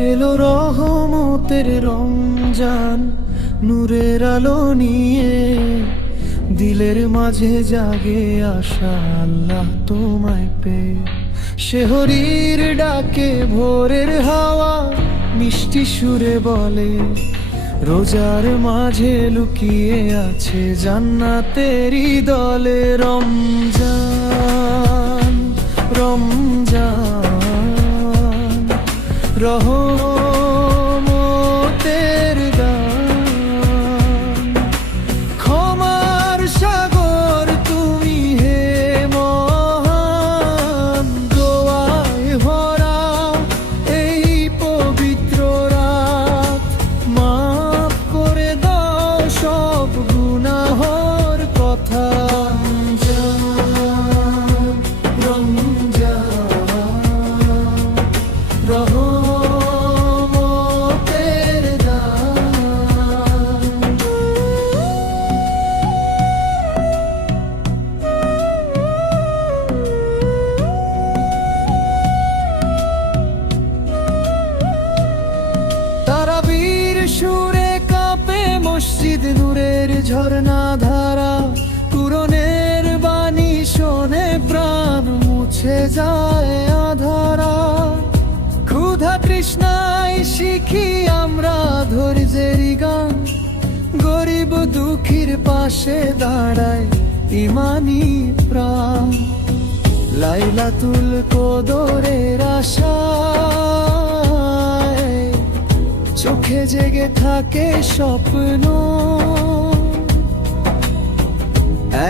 এলো রহমতের রমজান, নূরের আলো নিয়ে। দিলের মাঝে জাগে আশা আল্লাহ তোমায় পেয়ে। শেহরির ডাকে ভোরের হাওয়া মিষ্টি সুরে বলে, রোজার মাঝে লুকিয়ে আছে জান্নাতেরই দলে। রমজান রমজান রহমতের দান, ক্ষমার সাগর তুমি হে মহান। দোয়ায় ভরা এই পবিত্র রাত, মাফ করে দাও সব গুনাহর কথা। রহমতের দান। তারাবীর সুরে কাঁপে মসজিদ, নূরের ঝর্ণা ধারা। কুরআনের বাণী শোনে প্রাণ, মুছে যায় আধারা। ক্ষুধা তৃষ্ণায় শিখি আমরা ধৈর্যেরই গান, গরিব দুঃখীর পাশে দাঁড়ায় ইমানি প্রাণ। লাইলাতুল কদরের আশায় চোখে জেগে থাকে স্বপ্ন।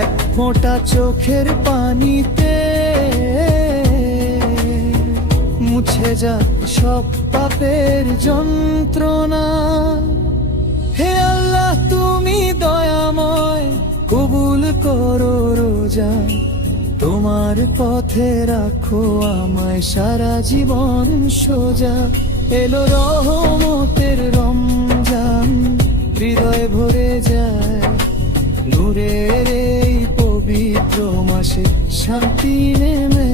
এক ফোঁটা চোখের পানিতে মুছে যা সব পাপের যন্ত্রণা। হে আল্লাহ তুমি দয়াময়, কবুল করো রোজা। তোমার পথে রাখো আমায় সারা জীবন সোজা। এলো রহমতের রমজান, হৃদয় ভরে যায় নূরের এই পবিত্র মাসে শান্তি নেমে।